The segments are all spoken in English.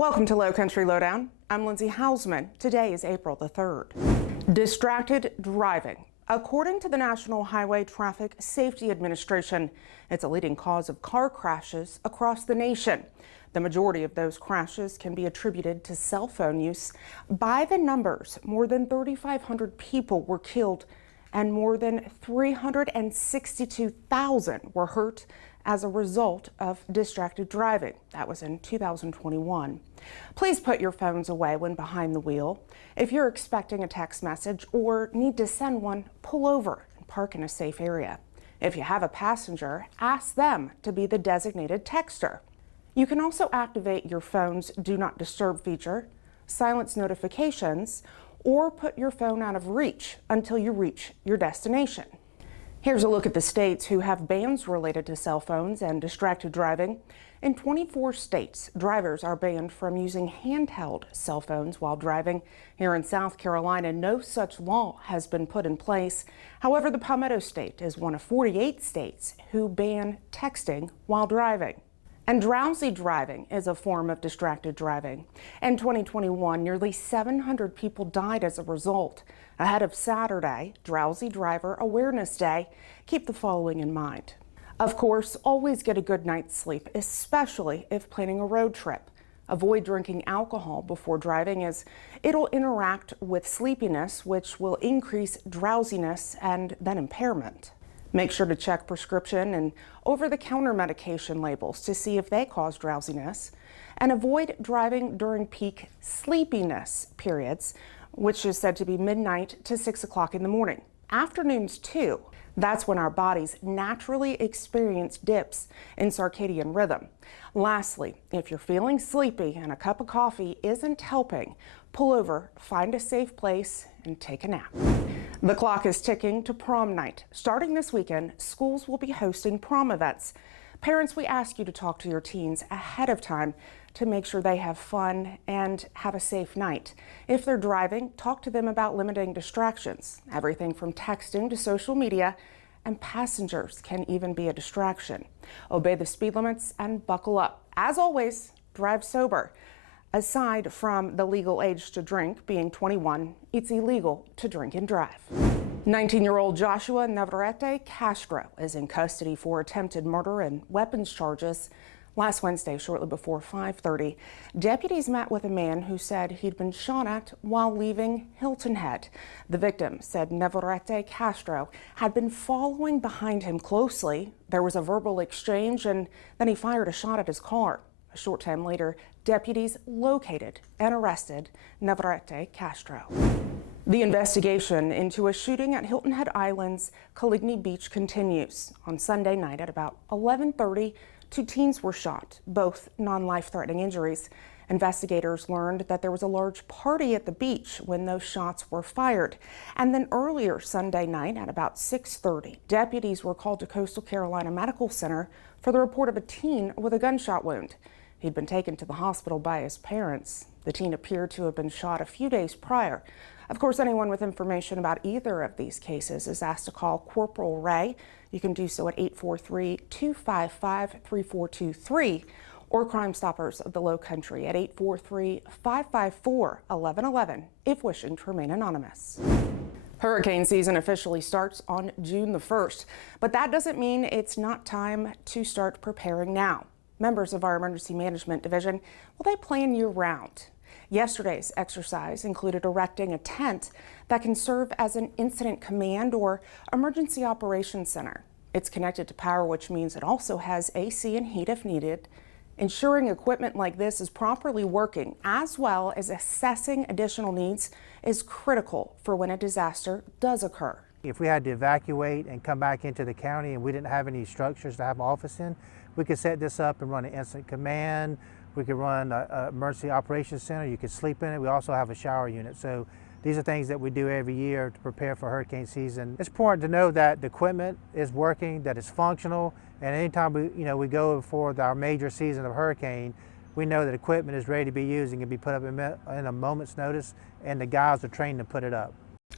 Welcome to Lowcountry Lowdown. I'm Lindsay Hausman. Today is April the 3rd. Distracted driving. According to the National Highway Traffic Safety Administration, it's a leading cause of car crashes across the nation. The majority of those crashes can be attributed to cell phone use. By the numbers, more than 3,500 people were killed and more than 362,000 were hurt as a result of distracted driving. That was in 2021. Please put your phones away when behind the wheel. If you're expecting a text message or need to send one, pull over and park in a safe area. If you have a passenger, ask them to be the designated texter. You can also activate your phone's Do Not Disturb feature, silence notifications, or put your phone out of reach until you reach your destination. Here's a look at the states who have bans related to cell phones and distracted driving. In 24 states, drivers are banned from using handheld cell phones while driving. Here in South Carolina, no such law has been put in place. However, the Palmetto State is one of 48 states who ban texting while driving. And drowsy driving is a form of distracted driving. In 2021, nearly 700 people died as a result. Ahead of Saturday, Drowsy Driver Awareness Day, keep the following in mind. Of course, always get a good night's sleep, especially if planning a road trip. Avoid drinking alcohol before driving as it'll interact with sleepiness, which will increase drowsiness and then impairment. Make sure to check prescription and over-the-counter medication labels to see if they cause drowsiness, and avoid driving during peak sleepiness periods, which is said to be midnight to 6 o'clock in the morning. Afternoons too. That's when our bodies naturally experience dips in circadian rhythm. Lastly, if you're feeling sleepy and a cup of coffee isn't helping, pull over, find a safe place, and take a nap. The clock is ticking to prom night. Starting this weekend, schools will be hosting prom events. Parents, we ask you to talk to your teens ahead of time to make sure they have fun and have a safe night. If they're driving, talk to them about limiting distractions. Everything from texting to social media, and passengers can even be a distraction. Obey the speed limits and buckle up. As always, drive sober. Aside from the legal age to drink being 21, it's illegal to drink and drive. 19-year-old Joshua Navarrete Castro is in custody for attempted murder and weapons charges. Last Wednesday, shortly before 5:30, deputies met with a man who said he'd been shot at while leaving Hilton Head. The victim said Navarrete Castro had been following behind him closely. There was a verbal exchange, and then he fired a shot at his car. A short time later, deputies located and arrested Navarrete Castro. The investigation into a shooting at Hilton Head Island's Caligny Beach continues. On Sunday night at about 11:30, 2 teens were shot, both non-life-threatening injuries. Investigators learned that there was a large party at the beach when those shots were fired. And then earlier Sunday night at about 6:30, deputies were called to Coastal Carolina Medical Center for the report of a teen with a gunshot wound. He'd been taken to the hospital by his parents. The teen appeared to have been shot a few days prior. Of course, anyone with information about either of these cases is asked to call Corporal Ray. You can do so at 843-255-3423 or Crime Stoppers of the Lowcountry at 843-554-1111 if wishing to remain anonymous. Hurricane season officially starts on June the 1st, but that doesn't mean it's not time to start preparing now. Members of our Emergency Management Division, well, they plan year-round. Yesterday's exercise included erecting a tent that can serve as an incident command or emergency operations center. It's connected to power, which means it also has AC and heat if needed. Ensuring equipment like this is properly working, as well as assessing additional needs, is critical for when a disaster does occur. If we had to evacuate and come back into the county and we didn't have any structures to have an office in, we could set this up and run an instant command. We could run an emergency operations center. You could sleep in it. We also have a shower unit. So these are things that we do every year to prepare for hurricane season. It's important to know that the equipment is working, that it's functional, and anytime we go for our major season of hurricane, we know that equipment is ready to be used and can be put up in a moment's notice, and the guys are trained to put it up.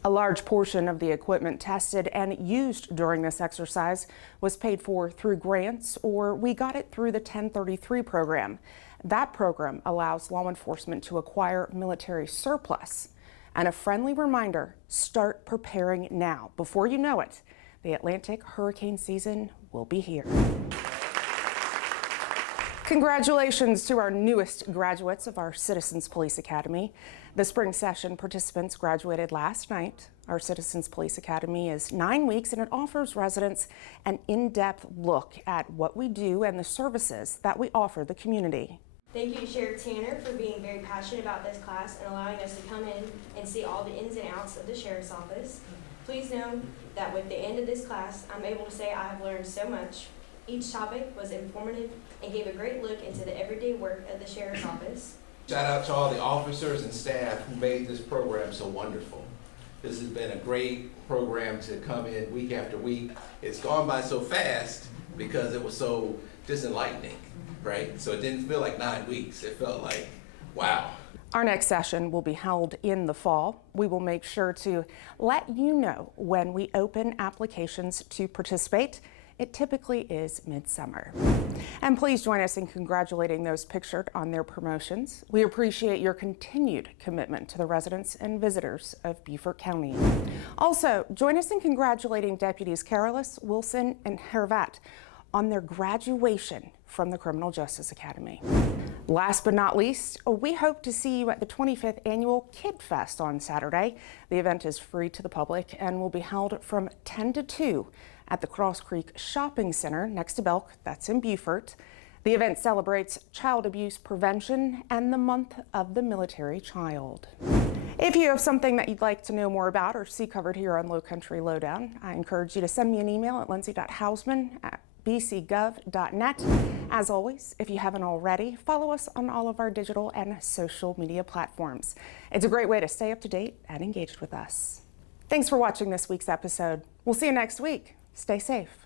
A large portion of the equipment tested and used during this exercise was paid for through grants, or we got it through the 1033 program. That program allows law enforcement to acquire military surplus. And a friendly reminder, start preparing now. Before you know it, the Atlantic hurricane season will be here. Congratulations to our newest graduates of our Citizens Police Academy. The spring session participants graduated last night. Our Citizens Police Academy is 9 weeks and it offers residents an in-depth look at what we do and the services that we offer the community. Thank you to Sheriff Tanner for being very passionate about this class and allowing us to come in and see all the ins and outs of the Sheriff's Office. Please know that with the end of this class, I'm able to say I have learned so much. Each topic was informative and gave a great look into the everyday work of the Sheriff's Office. Shout out to all the officers and staff who made this program so wonderful. This has been a great program to come in week after week. It's gone by so fast because it was so just enlightening, right? So it didn't feel like 9 weeks. It felt like, wow. Our next session will be held in the fall. We will make sure to let you know when we open applications to participate. It typically is midsummer. And please join us in congratulating those pictured on their promotions. We appreciate your continued commitment to the residents and visitors of Beaufort County. Also, join us in congratulating Deputies Carolus, Wilson, and Hervat on their graduation from the Criminal Justice Academy. Last but not least, we hope to see you at the 25th annual KidFest on Saturday. The event is free to the public and will be held from 10 to 2 at the Cross Creek Shopping Center next to Belk, that's in Beaufort. The event celebrates child abuse prevention and the month of the military child. If you have something that you'd like to know more about or see covered here on Lowcountry Lowdown, I encourage you to send me an email at lindsay.hausman@bcgov.net. As always, if you haven't already, follow us on all of our digital and social media platforms. It's a great way to stay up to date and engaged with us. Thanks for watching this week's episode. We'll see you next week. Stay safe.